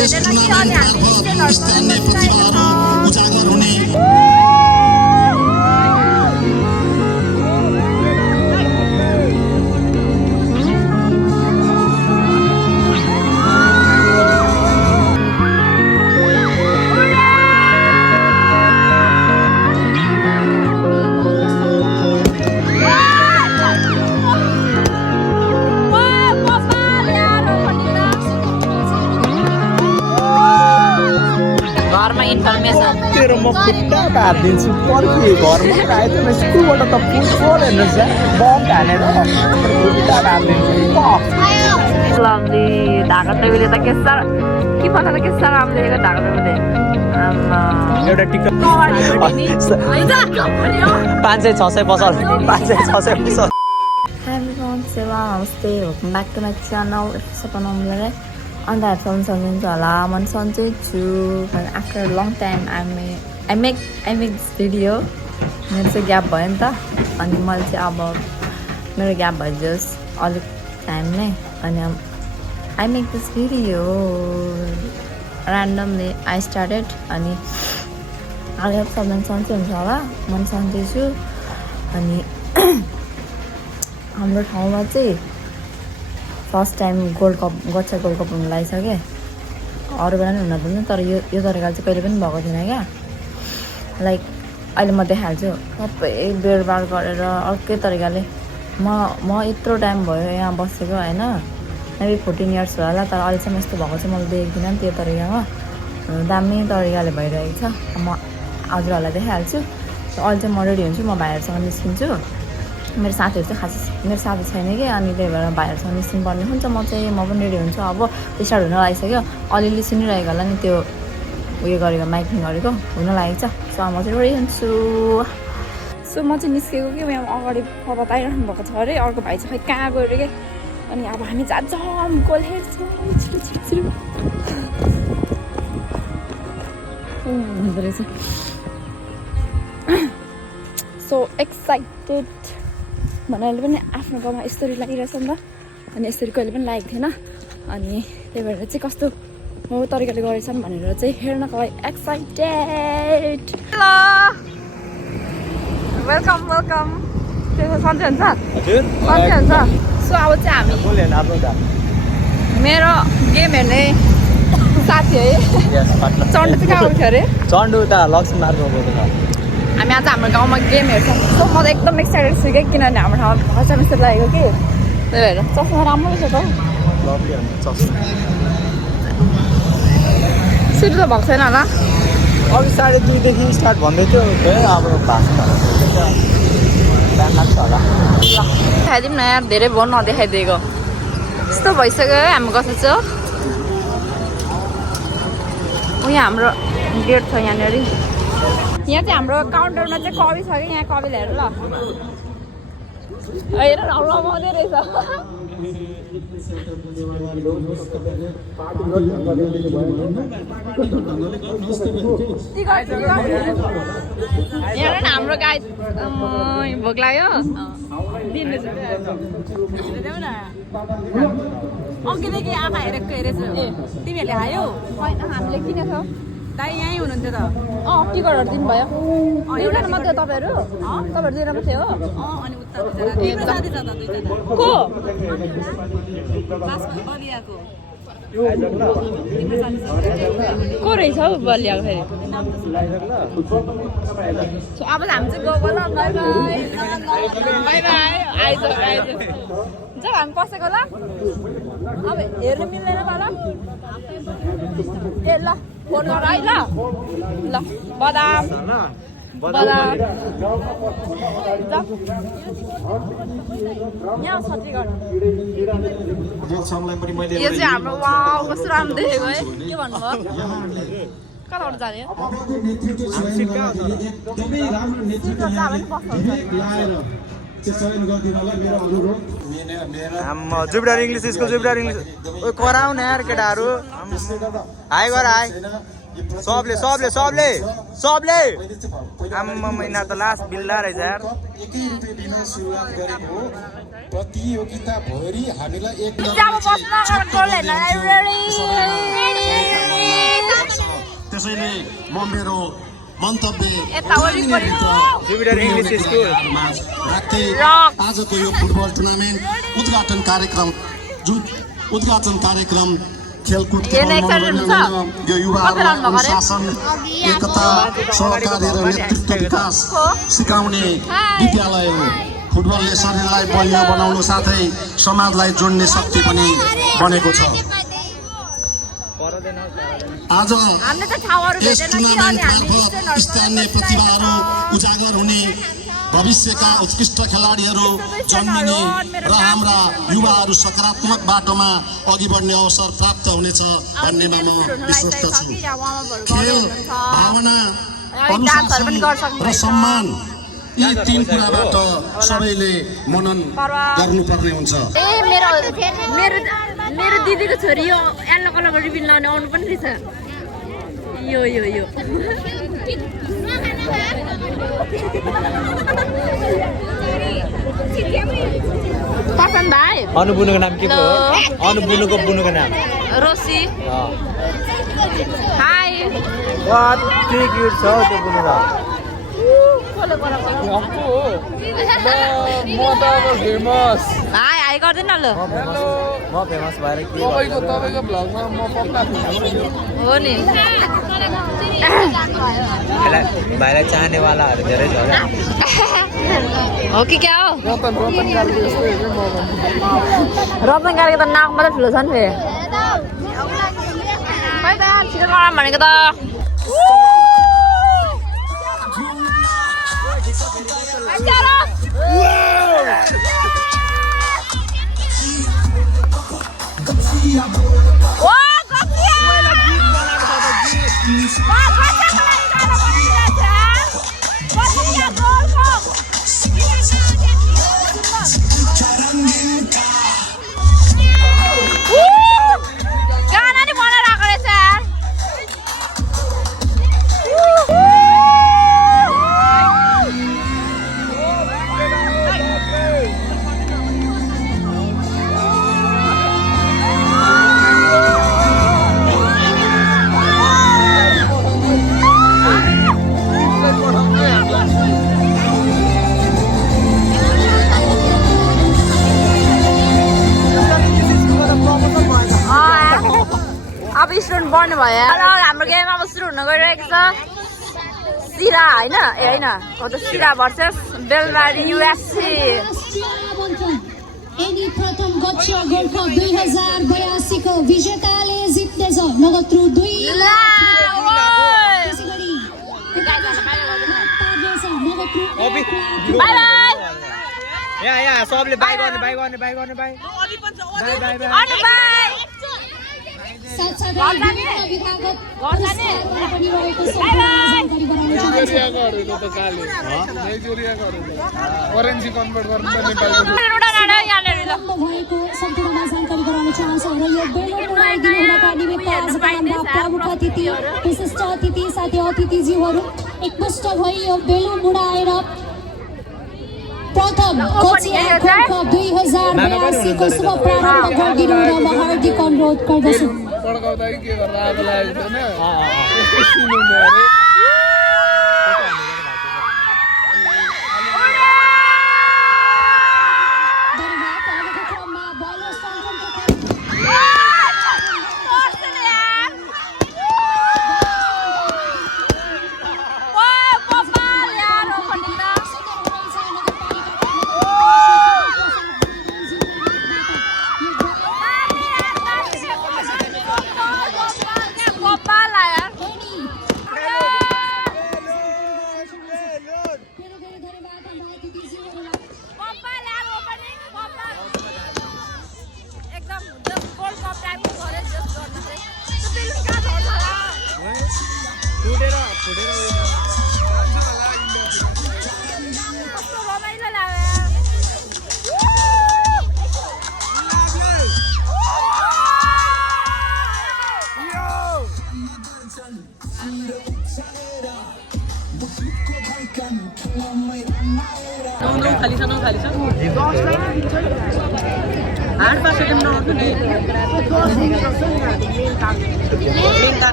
हेरेन कि अनि हामी स्टेनहरुमा बसिरहेको उजागर हुने घरमा इन्फर्मेसन तेरो म खुट्टा काटिदिन्छु पर्खि घरमा आएछ न स्कुलबाट त फुटबल हेर्नुहोस् बम हानेर खुट्टा काटिदिन्छु लम्दी ढाका टेबीले त के साह्रो के भन्दा त के साह्रो राम्रो देखेको ढाका टेबीले आम्मा एउटा टिकट 500-600 पसल 500-600 पसल Hi everyone, Seva, namaste, welcome back to my channel. Sapanamlare, and that's on something to alarm on Sunday too. But after a long time, I make this video. There's a gap by enta, and multi about mere gap by just all the time ne. And I make this video randomly. I started, and I have something to alarm on Sunday too, and हाम्रो ठाउँमा चाहिँ first time gold cup गच्चा gold cup हुन लागिसक्यो अरू बेला पनि हुन दिन्छ तर यो तरिकाले चाहिँ कहिले पनि भएको थिएन क्या लाइक अहिले म देखाइहाल्छु सबै बेरबार गरेर अर्कै तरिकाले म यत्रो टाइम भयो यहाँ बसेको होइन मेबी 14 इयर्स भयो होला तर अहिलेसम्म यस्तो भएको चाहिँ मैले देखेको थिइनँ त्यो तरिकामा दामी तरिकाले भइरहेको छ म हजुरहरूलाई देखाइहाल्छु अहिले चाहिँ म रेडी हुन्छु म भाइहरूसँग निस्किन्छु मेरो साथीहरू चाहिँ खास मेरो साथी छैन कि अनि त्यही भएर भाइहरूसँग निस्किनु पर्ने हुन्छ म पनि रेडी हुन्छु अब स्टार्ट हुन लागिसक्यो अलिअलि सुनिरहेको होला नि त्यो उयो गरेको माइकिङ गरेको हुन लागेको छ सो म चाहिँ रेडी हुन्छु सो म चाहिँ निस्केको कि यहाँ अगाडि बताइरहनु भएको छ अरे अर्को भाइ चाहिँ खै कहाँ गयो कि अनि अब हामी जान्छौँ गोल हेर्छौँ छिटो हुँदो रहेछ सो एक्साइटेड भन्नाले पनि आफ्नो गाउँमा यस्तरी लागिरहेछ नि त अनि यसरी कहिले पनि लागेको थिएन अनि त्यही भएर चाहिँ कस्तो हो तरिकाले गरेछन् भनेर चाहिँ हेर्नको लागि एक्साइटेड हेलो वेलकम वेलकम त्यसो सन्चै हुन्छ हजुर सन्चै हुन्छ सो अब चाहिँ हामी मेरो गेम हेर्ने साथी है चण्डु चाहिँ कहाँ आउँथ्यो अरे चण्डु उता लक्ष्मी मार्गमा गएको छ हामी आज हाम्रो गाउँमा गेम हेर्छौँ सो म त एकदम एक्साइटेड छु क्या किनभने हाम्रो ठाउँमा फर्स्ट सेमिस्टर लागेको कि त्यही भएर चस्मा राम्रो रहेछ त सुरु त भएको छैन होला अघि 2:30 देखि स्टार्ट भन्दै थियो अब भाषा बिहान लाग्छ होला देखाइदिउँ न यार धेरै भयो नदेखाइदिएको यस्तो भइसक्यो है हामी कस्तो छ यहाँ हाम्रो गेट छ यहाँनिर यहाँ चाहिँ हाम्रो काउन्टरमा चाहिँ कवि छ कि यहाँ कविले हेर ल हेर रमाउँदै रहेछ हेर न हाम्रो गाई भोक लाग्यो अघिदेखि आँखा हेरेको हेरेछु तिमीहरूले खायो हामीले किनेछौँ दाइ यहीँ हुनुहुन्थ्यो त टिकटहरू दिनुभयो दुईजना मात्रै तपाईँहरू दुईजना मात्रै हो अनि को को रहेछ हौ बलियाको फेरि अब हामी चाहिँ गएको ल बाई बाई बाई बाई आइज जब हामी पसेको ल अब हेर्नु मिल्दैन ल ए ल फोन गर है ल बदाम यहाँ छत्तीगढ यो चाहिँ हाम्रो वाउ कस्तो राम्रो देखेको है के भन्नुभयो कताबाट जाने Jupiter English school Jupiter English कराउ न यार केटाहरू हाई गर हाई सबले आम्मा महिना त लास्ट बिल्ला रहेछ यार। एकै रुपियाँ दिन सुरुवात गरेको प्रतियोगिता भरि हामीलाई एक त्यसैले म मेरो मन्तव्य राख्दै आजको यो फुटबल टुर्नामेन्ट उद्घाटन कार्यक्रम खेलकुद यो युवाहरूलाई अनुशासन एकता सहकार्य र नेतृत्व विकास सिकाउने विद्यालय हो। फुटबलले शरीरलाई बलियो बनाउनु साथै समाजलाई जोड्ने शक्ति पनि बनेको छ। आज यस टुर्नामेन्ट मार्फत स्थानीय प्रतिभाहरू उजागर हुने, भविष्यका उत्कृष्ट खेलाडीहरू जन्मिने र हाम्रा युवाहरू सकारात्मक बाटोमा अघि बढ्ने अवसर प्राप्त हुनेछ भन्नेमा म विश्वस्त छु। खेल, भावना, अनुशासन र सम्मान यी तीन कुराबाट सबैले मनन गर्नुपर्ने हुन्छ। मेरो दिदीको छोरी यो येल्लो कलरको रिबिन लाउने आउनु पनि रहेछ। यो पसन्द भाइ। अनुबुनुको नाम के हो? बुनुको नाम रोसी। हाई वाट के क्युट छ त्यो बुनुको। म त अब फेमस। हाई गर्दैन ल। म फेमस भएर के तपाईको भ्लगमा म पक्का हो नि। भाइलाई चाहनेवालाहरू धेरै छ क्या। हो कि क्या हो? रतन गाली जस्तै हो म रतन गाडीको त नाक मात्रै ठुलो छ नि फेरि। खै त छिटो गरम भनेको त। गाना नि बनाएर आएको रहेछ यार। अब स्टुडेन्ट बढ्नु भयो। हाम्रो गेम अब सुरु हुन गइरहेको छ। सिरा होइन हो त सिरा भर्सेस बेलबारी युएससी। एनी प्रथम गच्छ गोल्ड कप 2082 को विजेताले जित्नेछ नगद रु 2 लाख। Bye bye. यहाँ सबले बाइ गर्ने बाइ। ओरेन्जी कन्भर्ट गर्नु त नेपालको भएको सम्पूर्णमा जानकारी गराउन चाहन्छौँ र यो बेलुन उडाइदिनुका निमित्त आजका हाम्रा प्रमुख अतिथि, विशिष्ट अतिथि साथै अतिथिज्यूहरू एकमुष्ट भई यो बेलुन उडाएर प्रथम कोचिया गोल्ड कप 2082 को शुभ प्रारम्भ गरिदिनु हुन म हार्दिक अनुरोध गर्दछु। पड्काउँदा के गरेर आगो लागेको छैन यस्तो सिन हुने अरे।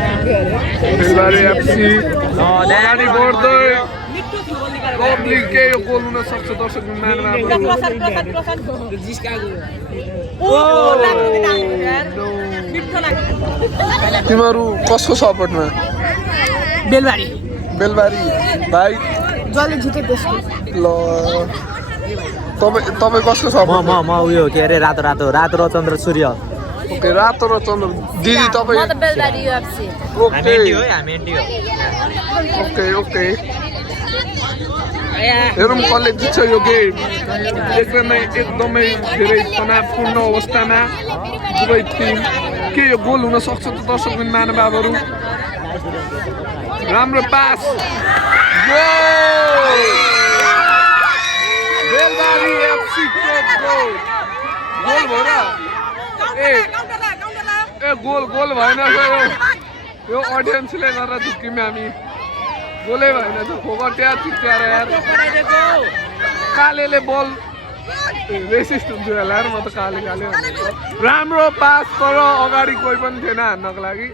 बेलबारी एफसी अगाडि बढ्दै क्लबले के यो गोल हुन सक्छ दर्शक तिमीहरू कसको सपोर्टमा बेलबारी भाइ जसले जिते त्यसको ल तपाईँ कसको सपोर्ट म उयो के अरे रातो रातो रातो र चन्द्र सूर्य ओके रातो र चन्द्र दिदी तपाईँ म त बेलबारी युएफसी ओके हामी एन्टी हो ओके ओके हेरौँ कसले जित्छ यो गेम एकदमै धेरै तनावपूर्ण अवस्थामा दुवै टिम के यो गोल हुन सक्छ त दर्शक महानुभावहरू राम्रो पास बेलबारी एफसी गोल भयो र ए गोल भएन यो अडियन्सले गरेर झुक्क्यौँ हामी गोलै भएन त फोकट्या चिच्याएर यार कालेले बल रेसिस्ट हुन्छु होला यार म त काले राम्रो पास तर अगाडि कोही पनि थिएन हान्नको लागि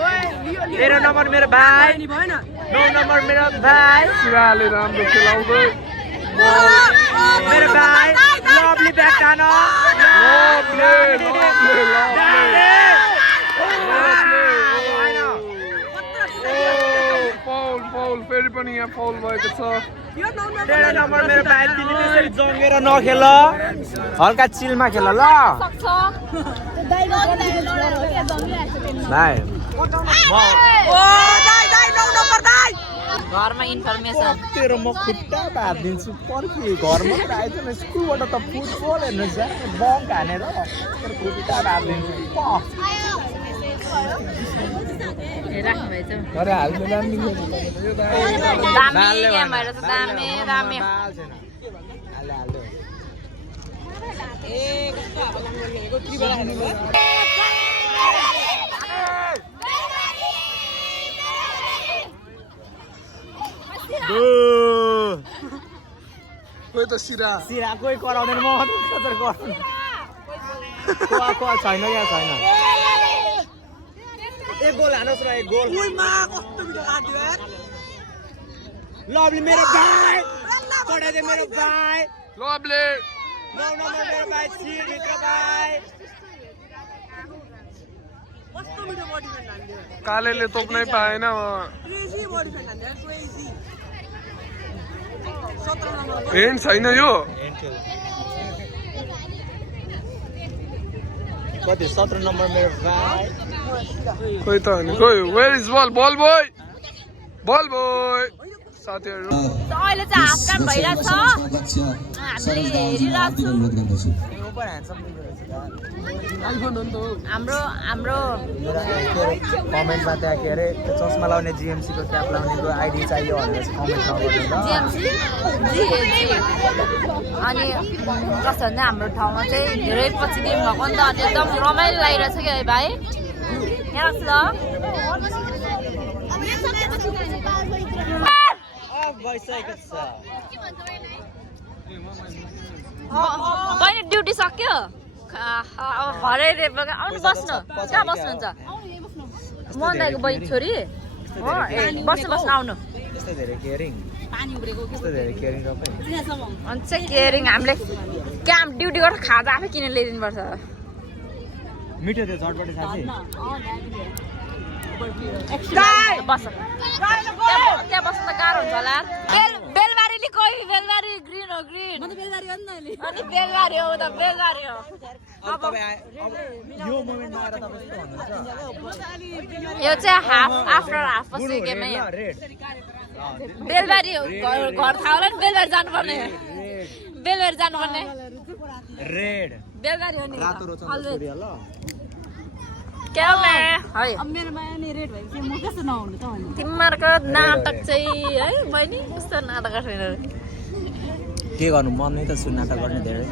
13 नम्बर मेरो भाइ 9 नम्बर मेरो भाइ सिराले राम्रो खेलाउँदै मेरो भाइ लभली ब्याक टान फाउल फेरि पनि यहाँ फाउल भएको छ 13 नम्बर मेरो भाइ तिमी त्यसरी जङ्गेर नखेल हल्का चिलमा खेल ल भाइ घरमा इन्फर्मेसन तेरो म खुट्टा भादिन्छु पर्खि घरमा आएछ न स्कुलबाट त फुटबल हेर्नु जा बङ हानेर खुट्टा भादिन्छु अरे हाल्नु दामी दामी गेम भएर त दामी खोइ त सिरा कोही कराउँदैन म खतर गर्नु को छैन या छैन एक गोल हानोस् र एक गोल लभली मेरो भाइ पढाइदे मेरो भाइ लभली 9 नम्बर मेरो भाइ सिर भित्र भाइ कालेले तोप्नै पाएन हेन्ड छैन यो कति 17 नम्बर मेरो भाइ खोइ त होइन खोइ वेयर इज बल बोय साथीहरू अहिले चाहिँ हाफ टाइम भइरहेछ हामीले हेरिरहेको छु हाम्रो कमेन्टमा त्यहाँ के अरे चस्मा लाउने जिएमसीको क्याप लाउनेको आइडी चाहियो भनेर चाहिँ कमेन्ट नगर्नु अनि कस्तो भन्दा हाम्रो ठाउँमा चाहिँ धेरै पछि गेम भएको नि त अनि एकदम रमाइलो लागिरहेछ क्या है भाइ यहाँ छ बहिनी ड्युटी सक्यो भरे आउनु बस्नु कहाँ बस्नुहुन्छ मोहन दाइको बहिनी छोरी हो ए बस्नु आउनु त्यस्तो धेरै केयरिङ अनि चाहिँ केयरिङ हामीले काम ड्युटी गरेर खाजा आफै किनेर ल्याइदिनुपर्छ मिठो थियो झटपट साथी बस त्यहाँ बस्नु त गाह्रो हुन्छ होला बेलबारीले कोही बेलबारी ग्रिन हो ग्रिन अनि बेलबारी हो त बेलबारी हो यो मोमेन्टमा आएर तपाईँ के भन्नुहुन्छ यो चाहिँ हाफ आफ्टर हाफ पछि गेमै हो बेलबारी हो घर थाहा होला नि बेलबारी जानुपर्ने रेड बेलबारी हो नि रातो र चन्द्र सूर्य ल क्या है अब मेरोमा नि रेड भएपछि म कस्तो नहुनु त भन्नु तिमीहरूको नाटक चाहिँ है बहिनी कस्तो नाटक गर्छ के गर्नु मन नै त नाटक गर्ने धेरै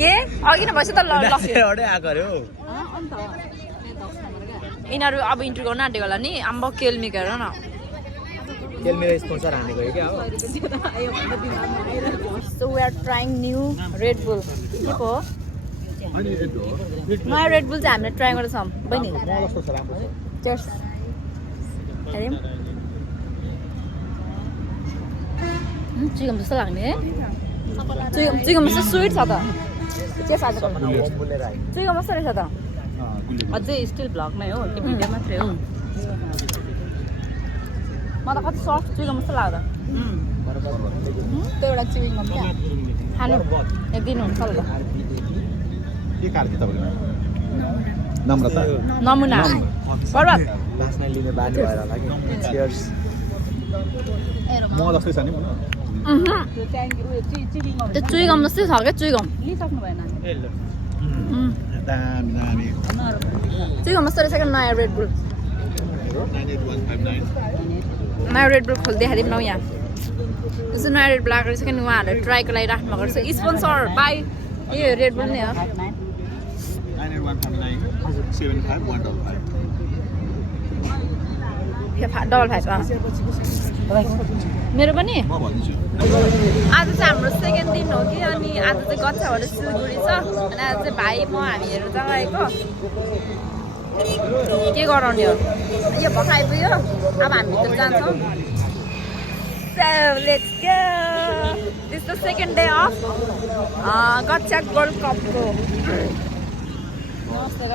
के अघि न भएछ त ल आएको अरे हौ यिनीहरू अब इन्ट्री गर्न आँटेको होला नि आम्बो केल्मी हेर न केल्मीले स्पोन्सर हानेको हो क्या हो So we are trying new Red Bull. के पो नयाँ Red Bull चाहिँ हामीले ट्राई गर्दैछौँ बहिनी Cheers. हेरौँ चिकन जस्तो लाग्ने है चिकन जस्तो स्विट छ त के साथी चिकन कस्तो रहेछ त अझै स्टिल भ्लगमै हो कि भिडियो मात्रै हो म त कति सफ्ट चिकन जस्तो लाग्दा त्यो एउटा चिकन क्या खानु एक दिन हुन्छ ल के काट्यो तपाईले नम्रता नमुना बर्बाद लास्टमा लिने बानी भएर होला कि चियर्स म जस्तै छ नि त्यो चुइगम जस्तै छ क्या चुइगम लिइसक्नु भएन दामी दामी चुइगम जस्तो रहेछ क्या नयाँ रेड बुल 98159 नयाँ रेड बुल खोल देखाइदिउँ न यहाँ जस्तो नयाँ रेड बुल आएको रहेछ क्या उहाँहरूले ट्राईको लागि राख्नु भएको रहेछ स्पोन्सर बाई यो रेड बुल नै हो 98159 डबल फाइभ मेरो पनि आज चाहिँ हाम्रो सेकेन्ड दिन हो कि अनि आज चाहिँ गच्छाबाट सिलगढी छ अनि आज चाहिँ भाइ म हामीहरू जाँदाको के गराउने हो यो भखाइ पुग्यो अब हामी भित्र जान्छौँ let's go this the second day of गच्छा वर्ल्ड कपको नमस्ते ग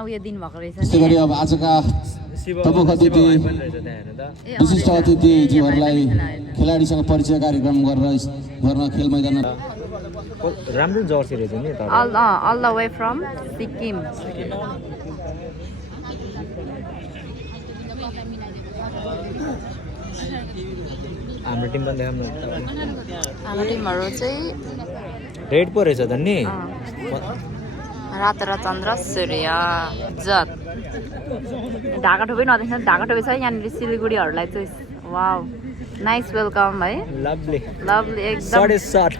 उयो दिन भएको रहेछ त्यस्तै गरी अब आजका प्रमुख अतिथि विशिष्ट अतिथिज्यूहरूलाई खेलाडीसँग परिचय कार्यक्रम गर्न खेल मैदानमा राम्रो जर्सी रहेछ नि त all the way from Sikkim हाम्रो टिम पनि देखाउनु हाम्रो टिमहरू चाहिँ रेड पो रहेछ त नि रातरा चन्द्र सूर्य जत ढाका टोपी नदेख्छ ढाका टोपी छ यहाँनिर सिलगढीहरूलाई चाहिँ वाउ नाइस वेलकम है लभली लभली एकदम सडे सट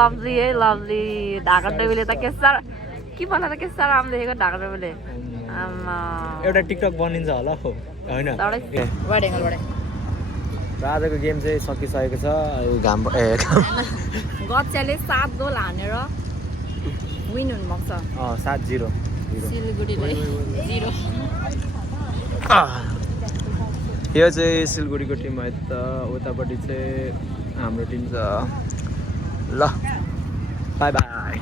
लभली है लभली ढाका टोपीले त के साह्रो के भन्दा त के साह्रो राम्रो देखेको ढाका टोपीले आमा एउटा टिकटक बनिन्छ होला हो होइन वाइड एङ्गलबाट आजको गेम चाहिँ सकिसकेको छ घाम गच्छाले 7 गोल हानेर विन हुनुभएको छ 7-0 सिलगढीले 0 यो चाहिँ सिलगढीको टिम है त उतापट्टि चाहिँ हाम्रो टिम छ ल बाई बाई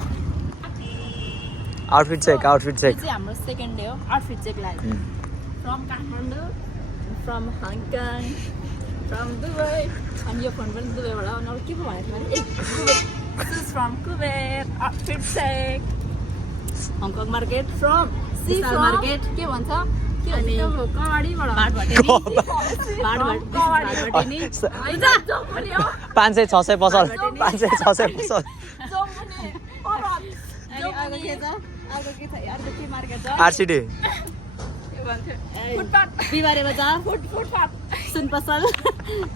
आउटफिट चेक चाहिँ हाम्रो सेकेन्ड डे हो आउटफिट चेक लाग्यो from Kathmandu from Hong Kong from Dubai अनि यो फोन पनि दुबईबाट नभए के पो भनेको थिएँ मैले from Kuber outfit check hong kong market from सिसल मार्केट के भन्छ अनि कवाडीबाट 500-600 पसल 500-600 पसल आरसीडी बिहिबारे बजार फुटपाथ सुन पसल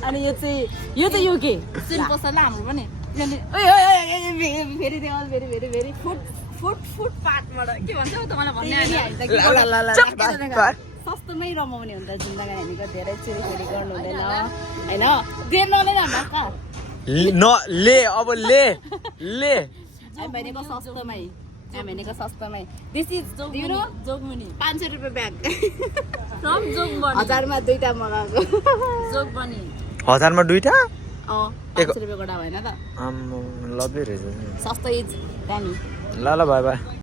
अनि यो चाहिँ युके सुन पसल हाम्रो पनि फेरि फुटपाथबाट के भन्छ तपाईँलाई भन्ने सस्तोमै रमाउने हुन्छ जिन्दगी हामीको धेरै चोरी गर्नु हुँदैन होइन देन नै हाम्रो अब ले भनेको सस्तोमै दिस इज जोगमुनी 500 रुपियाँ ब्याग फ्रम जोगबनी 1000 मा 2टा मगाएको जोगबनी 1000 मा 2टा 500 रुपियाँ गोटा भएन त लभली रहेछ सस्तो इज दामी ल बाई बाई